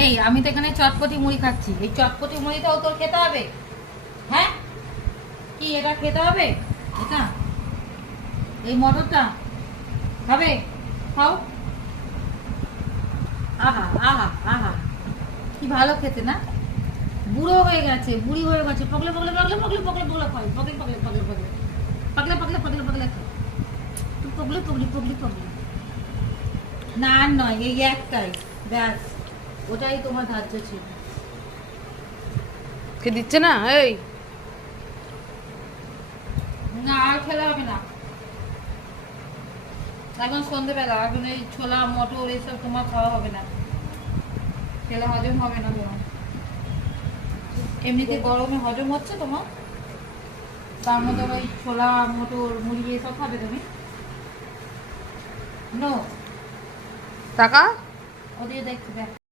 এই আমি তো এখানে চটপটি মুড়ি খাচ্ছি, এই চটপটি মুড়িটাও তোর খেতে হবে? হ্যাঁ, কি এটা খেতে হবে? এটা এই মটরটা খাবে? খাও। আহা আহা আহা, কি ভালো খেতে না? বুড়ো হয়ে গেছে, বুড়ি হয়ে গেছে, পগলে পগলে পগলে পগলে পগলে পগলে খায়, পগলে পগলে পগলে পগলে পাগলে পাগলে পাগলে পাগলে খায়, পগলে পগলি পগলি পগলি। না আর নয়, এই একটাই ব্যাস, ওটাই তোমার ধার্য ছিল। কে দিচ্ছে না? এই না আর খেলা হবে না, এখন সন্ধ্যেবেলা, এখন এই ছোলা মটর এইসব তোমার খাওয়া হবে না, খেলে হজম হবে না তোমার। এমনিতে গরমে হজম হচ্ছে তোমার, তার মধ্যে ওই ছোলা মটর মুড়ি এসব খাবে তুমি? নো, টাকা ওদিকে দেখতে দেখ।